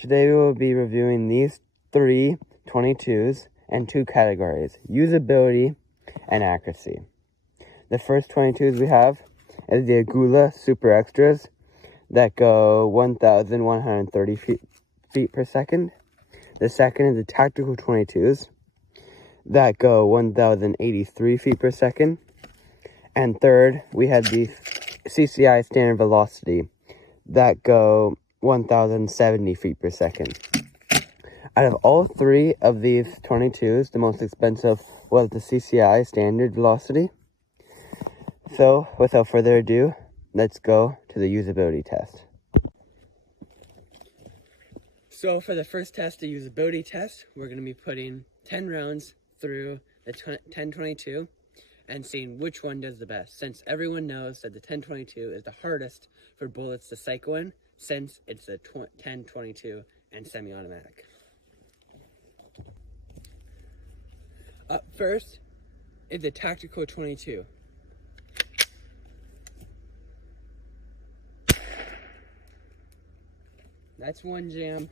Today we will be reviewing these 3 22s and 2 categories, usability and accuracy. The first 22s we have is the Aguila Super Extras that go 1,130 feet per second. The second is the Tactical 22s that go 1,083 feet per second. And third, we had the CCI Standard Velocity that go 1,070 feet per second. Out of all 3 of these 22s, the most expensive was the CCI Standard Velocity. So, without further ado, let's go to the usability test. So, for the first test, the usability test, we're going to be putting 10 rounds through the 1022 and seeing which one does the best, since everyone knows that the 1022 is the hardest for bullets to cycle in, since it's a 1022 and semi-automatic. Up first is the Tactical 22. That's 1 jam.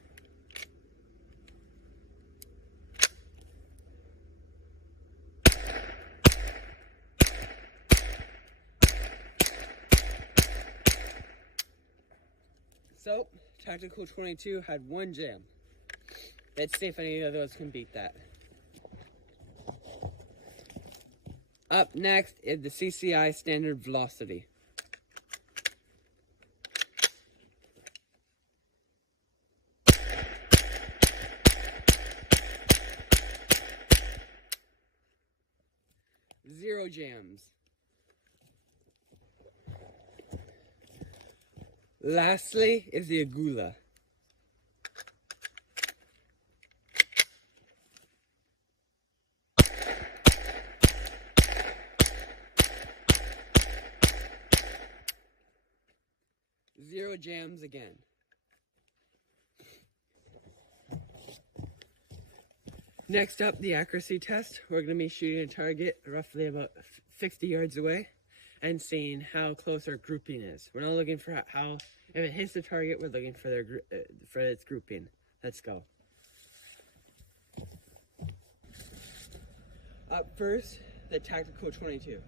So, Tactical 22 had 1 jam. Let's see if any of those can beat that. Up next is the CCI Standard Velocity. Zero jams. Lastly is the Aguila. Zero jams again. Next up, the accuracy test. We're going to be shooting a target roughly about 60 yards away and seeing how close our grouping is. We're not looking for how, if it hits the target, we're looking for its grouping. Let's go. Up first, the Tactical 22.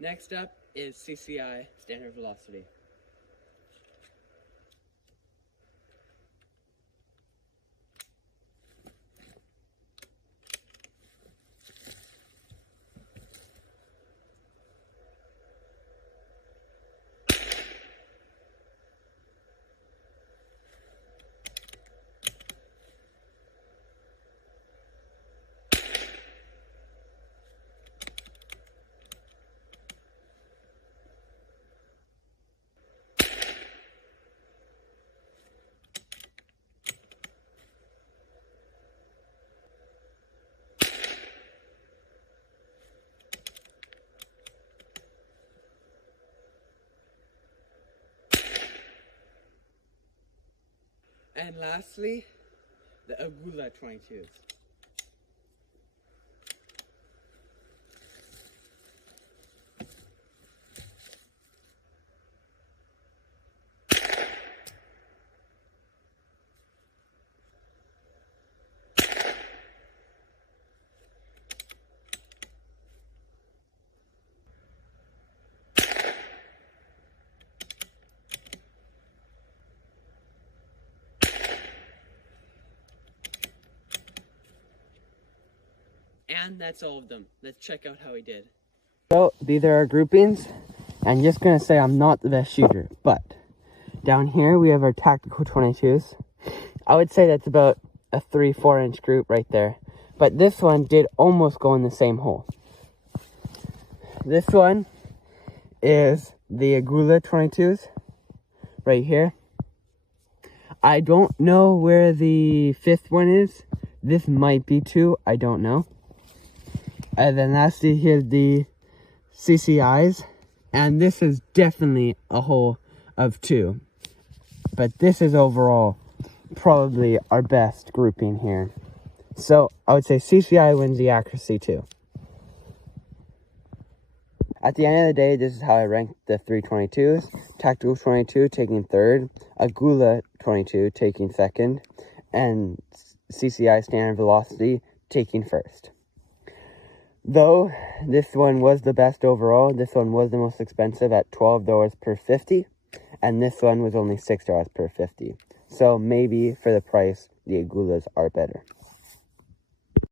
Next up is CCI Standard Velocity. And lastly, the Aguila 22s. And that's all of them. Let's check out how he did. So these are our groupings. I'm just going to say I'm not the best shooter, but down here we have our Tactical 22s. I would say that's about a 3-4 inch group right there. but this one did almost go in the same hole. This one is the Aguila 22s right here. I don't know where the fifth one is. This might be 2. I don't know. And then lastly, here's the CCIs. And this is definitely a hole of 2. But this is overall probably our best grouping here. So I would say CCI wins the accuracy too. At the end of the day, this is how I ranked the 322s. Tactical 22 taking 3rd, Aguila 22 taking 2nd, and CCI standard velocity taking 1st. Though this one was the best overall, this one was the most expensive at $12 per 50, and this one was only $6 per 50. So maybe for the price, the Aguilas are better.